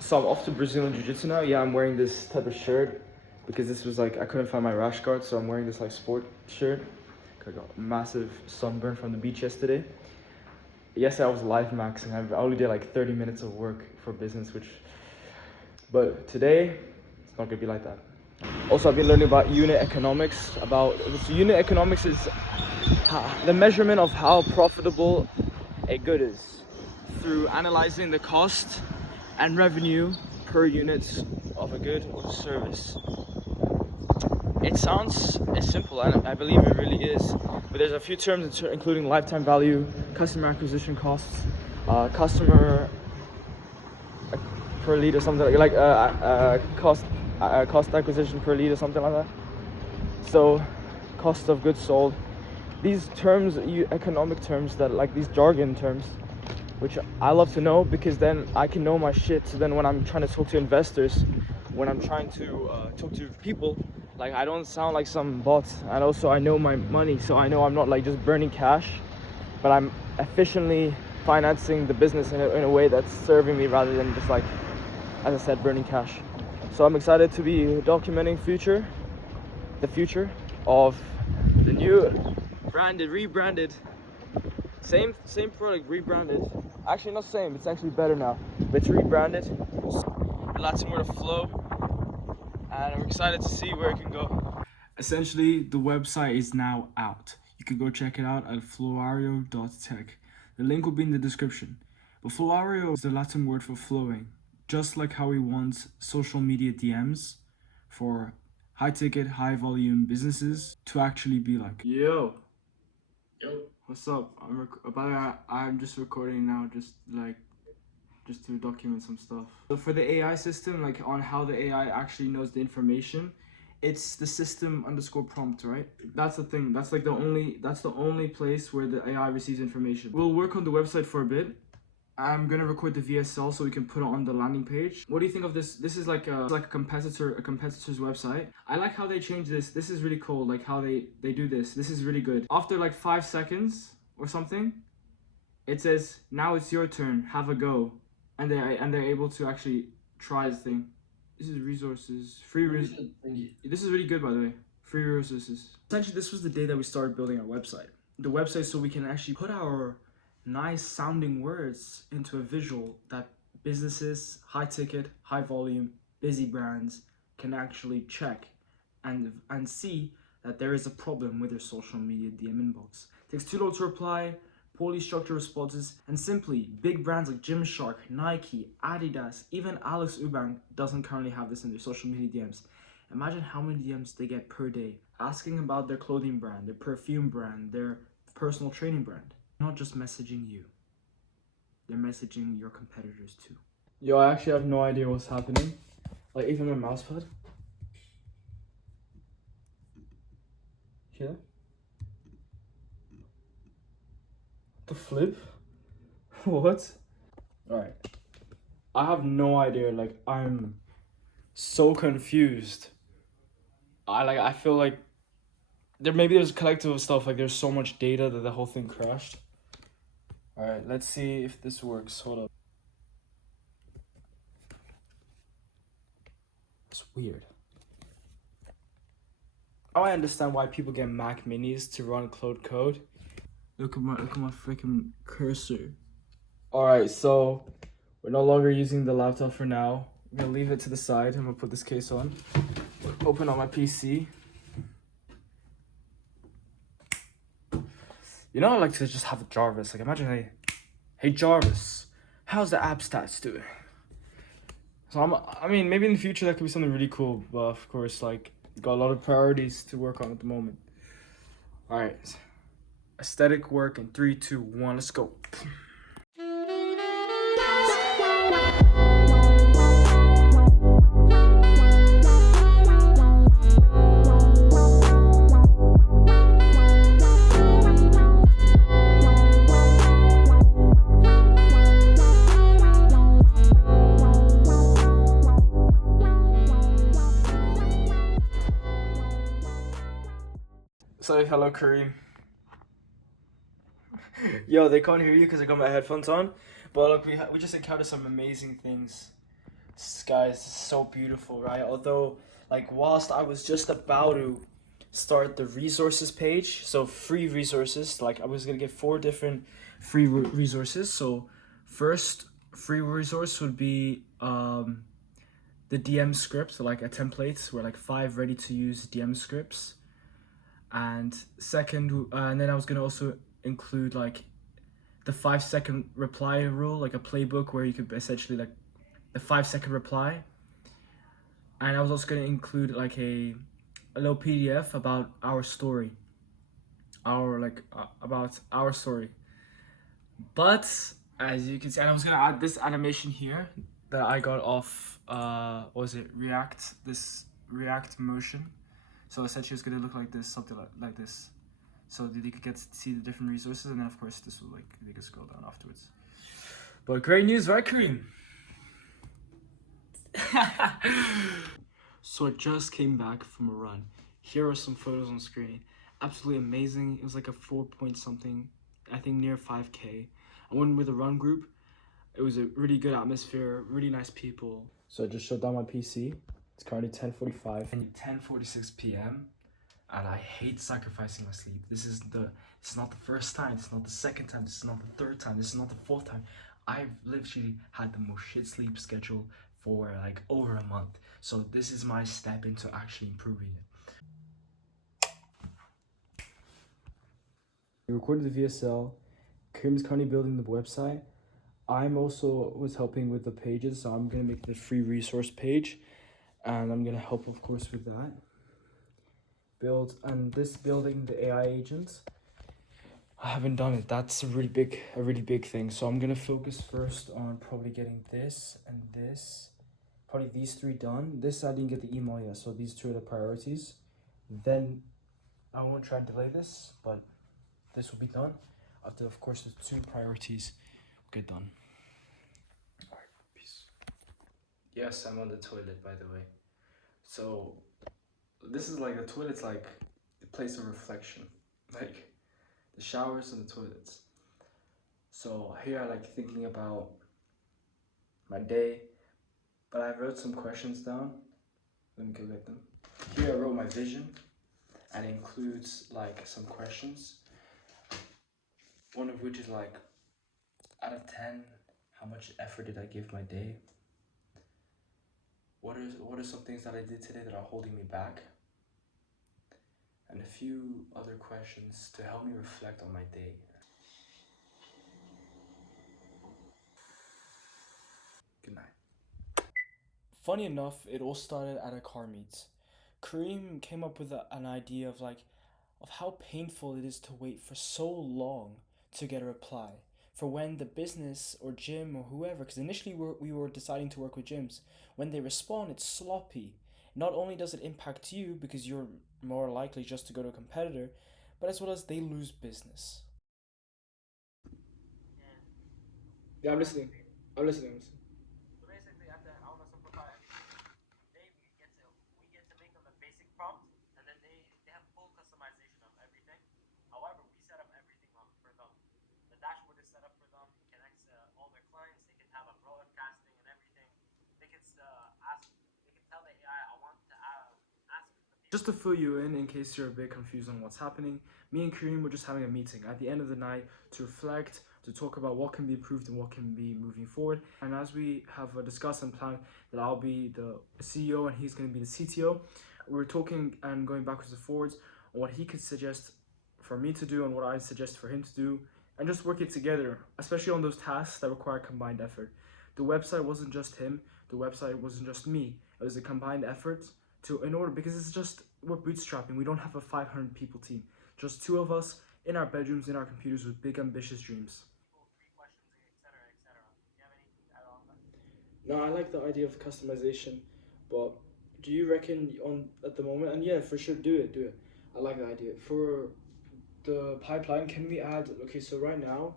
So I'm off to Brazilian Jiu-Jitsu now. Yeah, I'm wearing this type of shirt because this was like, I couldn't find my rash guard, so I'm wearing this like sport shirt. I got a massive sunburn from the beach yesterday. Yesterday I was live maxing. I only did like 30 minutes of work for business, but today it's not gonna be like that. Also, I've been learning about unit economics. Unit economics is the measurement of how profitable a good is through analyzing the cost and revenue per unit of a good or service. It sounds simple, and I believe it really is, but there's a few terms including lifetime value, customer acquisition costs, customer per lead or something like cost acquisition per lead or something like that. So cost of goods sold. These terms, economic terms, that like these jargon terms, which I love to know because then I can know my shit. So then when I'm trying to talk to investors, when I'm trying to talk to people, like I don't sound like some bot. And also I know my money, so I know I'm not like just burning cash, but I'm efficiently financing the business in a way that's serving me rather than just like, as I said, burning cash. So I'm excited to be documenting the future of the new rebranded, same product, rebranded. Actually, not same, it's actually better now. But it's rebranded. Lots more to flow, and I'm excited to see where it can go. Essentially, the website is now out. You can go check it out at fluario.tech. The link will be in the description. But Fluario is the Latin word for flowing. Just like how we want social media DMs for high ticket, high volume businesses to actually be like, Yo, what's up? I'm just recording now, just to document some stuff. So for the AI system, like on how the AI actually knows the information, it's the system underscore prompt, right? That's the thing. That's like the only place where the AI receives information. We'll work on the website for a bit. I'm gonna record the VSL so we can put it on the landing page. What do you think of this? This is like a competitor's website. I like how they changed this. This is really cool. Like how they do this. This is really good. After like 5 seconds or something, it says, now it's your turn. Have a go, and they're able to actually try the thing. This is resources, This is really good, by the way. Free resources. Essentially, this was the day that we started building our website. The website so we can actually put our nice sounding words into a visual that businesses, high ticket, high volume, busy brands can actually check and see that there is a problem with their social media DM inbox. It takes too long to reply, poorly structured responses, and simply big brands like Gymshark, Nike, Adidas, even Alex Ubank doesn't currently have this in their social media DMs. Imagine how many DMs they get per day asking about their clothing brand, their perfume brand, their personal training brand. Not just messaging you, they're messaging your competitors too. Yo, I actually have no idea what's happening. Like even my mouse pad. Hear that? The flip? What? Alright. I have no idea, like I'm so confused. I feel like there's a collective of stuff, like there's so much data that the whole thing crashed. Alright, let's see if this works. Hold up. It's weird. Now I understand why people get Mac Minis to run Cloud Code. Look at my freaking cursor. Alright, so we're no longer using the laptop for now. I'm gonna leave it to the side. I'm gonna put this case on. Open up my PC. You know, I like to just have Jarvis. Like, imagine, hey Jarvis, how's the app stats doing? So I mean, maybe in the future that could be something really cool. But of course, like, got a lot of priorities to work on at the moment. All right, aesthetic work in 3, 2, 1. Let's go. Say hello, Kareem. Yo, they can't hear you because I got my headphones on. But look, we just encountered some amazing things. Guys, this is so beautiful, right? Although, like, whilst I was just about to start the resources page, so free resources, like, I was gonna get 4 different free resources. So, first free resource would be the DM script, so like a template where like 5 ready-to-use DM scripts, and and then I was gonna also include like the 5-second reply rule, like a playbook where you could essentially like the 5-second reply. And I was also going to include like a little PDF about our story, about our story. But as you can see, and I was going to add this animation here that I got off what was it, React, this React motion. So essentially it's going to look like this, something like this, so that you could get to see the different resources, and then of course this will, like, you can scroll down afterwards. But great news, right, Kareem? So I just came back from a run. Here are some photos on screen. Absolutely amazing. It was like a 4 point something, I think near 5K. I went with a run group. It was a really good atmosphere, really nice people. So I just shut down my PC. It's currently 10:45 and 10:46 p.m. And I hate sacrificing my sleep. This is not the first time, this is not the second time, this is not the third time, this is not the fourth time. I've literally had the most shit sleep schedule for like over a month. So this is my step into actually improving it. We recorded the VSL. Kareem's currently building the website. I'm also was helping with the pages, so I'm gonna make the free resource page, and I'm gonna help, of course, with that. Building the AI agent. I haven't done it. That's a really big thing. So I'm gonna focus first on probably getting this and this, probably these 3 done. This I didn't get the email yet, so these 2 are the priorities. Then I won't try and delay this, but this will be done after, of course, the 2 priorities get done. All right, peace. Yes, I'm on the toilet, by the way. So this is like the toilet's like the place of reflection, like the showers and the toilets. So here I like thinking about my day, but I wrote some questions down. Let me go get them. Here I wrote my vision, and it includes like some questions. One of which is like, out of 10, how much effort did I give my day? What are some things that I did today that are holding me back? And a few other questions to help me reflect on my day. Good night. Funny enough, it all started at a car meet. Kareem came up with an idea of how painful it is to wait for so long to get a reply. For when the business or gym or whoever, because initially we were deciding to work with gyms, when they respond, it's sloppy. Not only does it impact you because you're more likely just to go to a competitor, but as well as they lose business. Yeah, I'm listening. I'm listening. I'm listening. Just to fill you in case you're a bit confused on what's happening, me and Kareem were just having a meeting at the end of the night to reflect, to talk about what can be improved and what can be moving forward. And as we have discussed and planned that I'll be the CEO and he's going to be the CTO, we're talking and going backwards and forwards on what he could suggest for me to do and what I suggest for him to do, and just work it together, especially on those tasks that require combined effort. The website wasn't just him, the website wasn't just me, it was a combined effort because it's just, we're bootstrapping. We don't have a 500 people team, just 2 of us in our bedrooms, in our computers, with big ambitious dreams. No, I like the idea of customization, but do you reckon on at the moment? And yeah, for sure, do it. I like the idea. For the pipeline, can we add? Okay, so right now,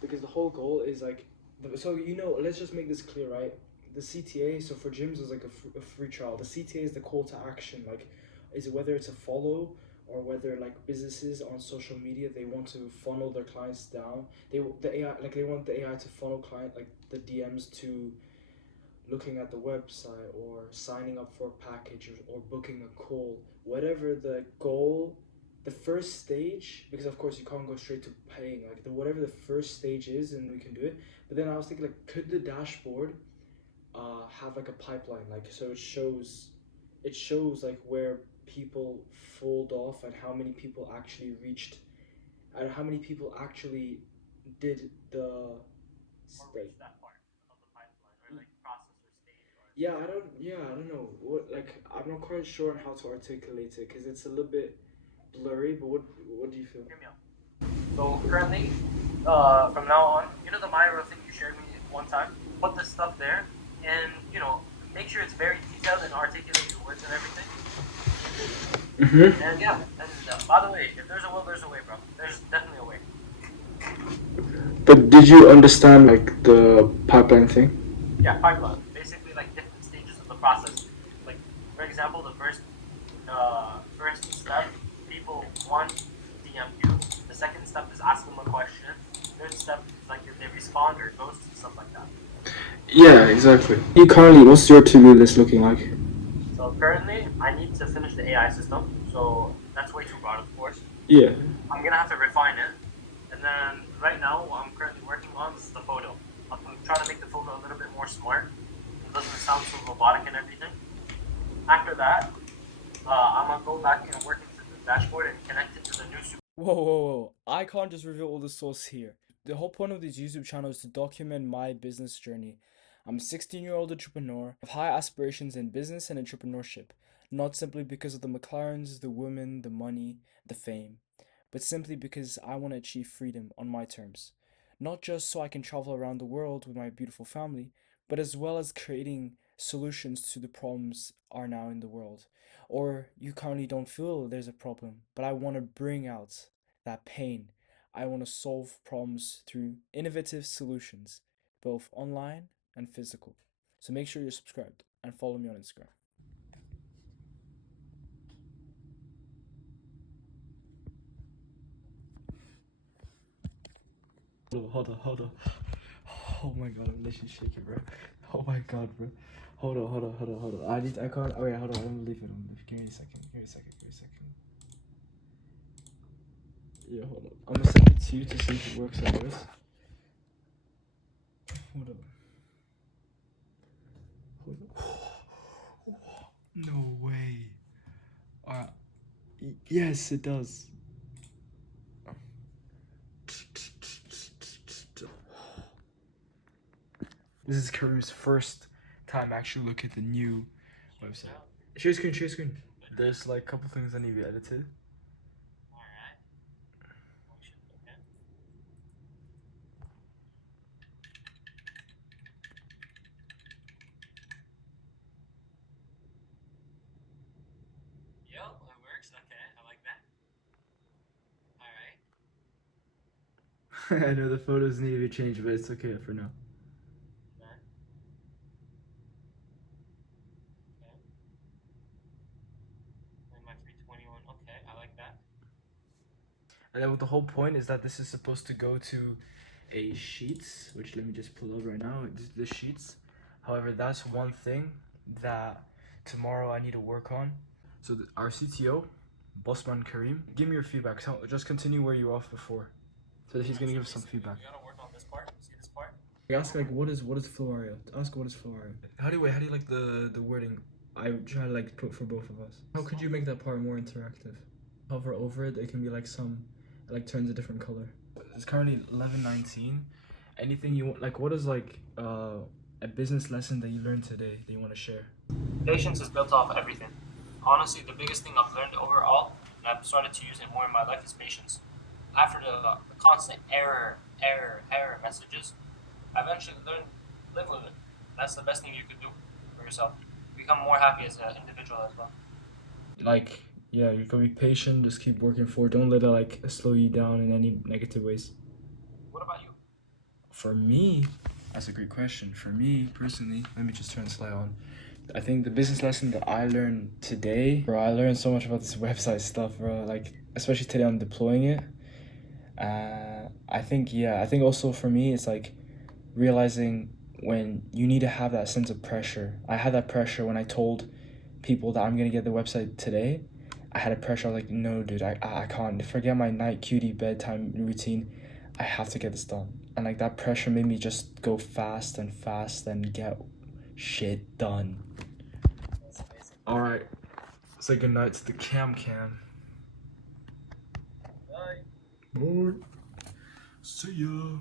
because the whole goal is like, let's just make this clear, right? The CTA, so for gyms is like a free trial. The CTA is the call to action, like, is it whether it's a follow or whether like businesses on social media, they want to funnel their clients down. They want the AI to funnel client, like the DMs, to looking at the website or signing up for a package or booking a call, whatever the goal, the first stage, because of course you can't go straight to paying, like whatever the first stage is, and we can do it. But then I was thinking, like, could the dashboard have like a pipeline, like so it shows like where people fold off and how many people actually reached and how many people actually did the like yeah, I don't know what, like I'm not quite sure on how to articulate it because it's a little bit blurry, but what do you feel? Hear me out. So currently, from now on, you know the Myro thing you shared me one time. Put this stuff there, and make sure it's very detailed and articulate your words and everything. And yeah, and by the way, if there's a will, there's a way, bro. There's definitely a way. But did you understand like the pipeline thing? Yeah, pipeline. Basically, like different stages of the process. Like, for example, the first step, people one DM you. The second step is ask them a question. Third step is like if they respond or ghost and stuff like that. Yeah, exactly. You currently, what's your to-do list looking like? So currently, I need to finish the AI system. So that's way too broad, of course. Yeah. I'm gonna have to refine it. And then right now, what I'm currently working on is the photo. I'm trying to make the photo a little bit more smart. It doesn't sound so robotic and everything. After that, I'm gonna go back and work into the dashboard and connect it to the new super. Whoa. I can't just reveal all the source here. The whole point of this YouTube channel is to document my business journey. I'm a 16-year-old entrepreneur of high aspirations in business and entrepreneurship, not simply because of the McLarens, the women, the money, the fame, but simply because I want to achieve freedom on my terms. Not just so I can travel around the world with my beautiful family, but as well as creating solutions to the problems are now in the world. Or you currently don't feel there's a problem, but I want to bring out that pain. I want to solve problems through innovative solutions, both online and physical. So make sure you're subscribed and follow me on Instagram. Hold on. Oh my god, I'm literally shaking, bro. Oh my god, bro. Hold on. I can't. Oh, wait, hold on. I'm gonna leave it. Give me a second. Yeah, hold on. I'm gonna send it to you to see if it works on yours. Hold on. No way. Uh, yes, it does. This is Kareem's first time actually look at the new website. Share screen. There's like a couple things that need to be edited. Alright. Okay. Yo, it works. Okay, I like that. Alright. I know the photos need to be changed, but it's okay for now. Okay. Okay. My 321. Okay, I like that. And then the whole point is that this is supposed to go to a sheets, which let me just pull up right now. The sheets. However, that's one thing that tomorrow I need to work on. So our CTO, Bossman Kareem, give me your feedback. So just continue where you were off before. So he's gonna give us some feedback. You gotta work on this part. See this part? Ask like what is Fluario? Ask what is Fluario. How do you like the wording? I try to like put for both of us. How could you make that part more interactive? Hover over it, it can be like it like turns a different color. It's currently 11:19. Anything you want, like what is like a business lesson that you learned today that you want to share? Patience is built off everything. Honestly, the biggest thing I've learned overall, and I've started to use it more in my life, is patience. After the constant error messages, I eventually learned to live with it. That's the best thing you could do for yourself. Become more happy as an individual as well. Like yeah, you can be patient, just keep working forward. Don't let it like slow you down in any negative ways. What about you? For me, that's a great question. For me personally, let me just turn this light on. I think the business lesson that I learned today, bro, I learned so much about this website stuff, bro. Like, especially today, I'm deploying it. I think also for me, it's like realizing when you need to have that sense of pressure. I had that pressure when I told people that I'm gonna get the website today. I had a pressure. I was like, no, dude, I can't. Forget my night cutie bedtime routine. I have to get this done. And like that pressure made me just go fast and get shit done. All right. Say goodnight to the cam. Bye. Bye. See ya.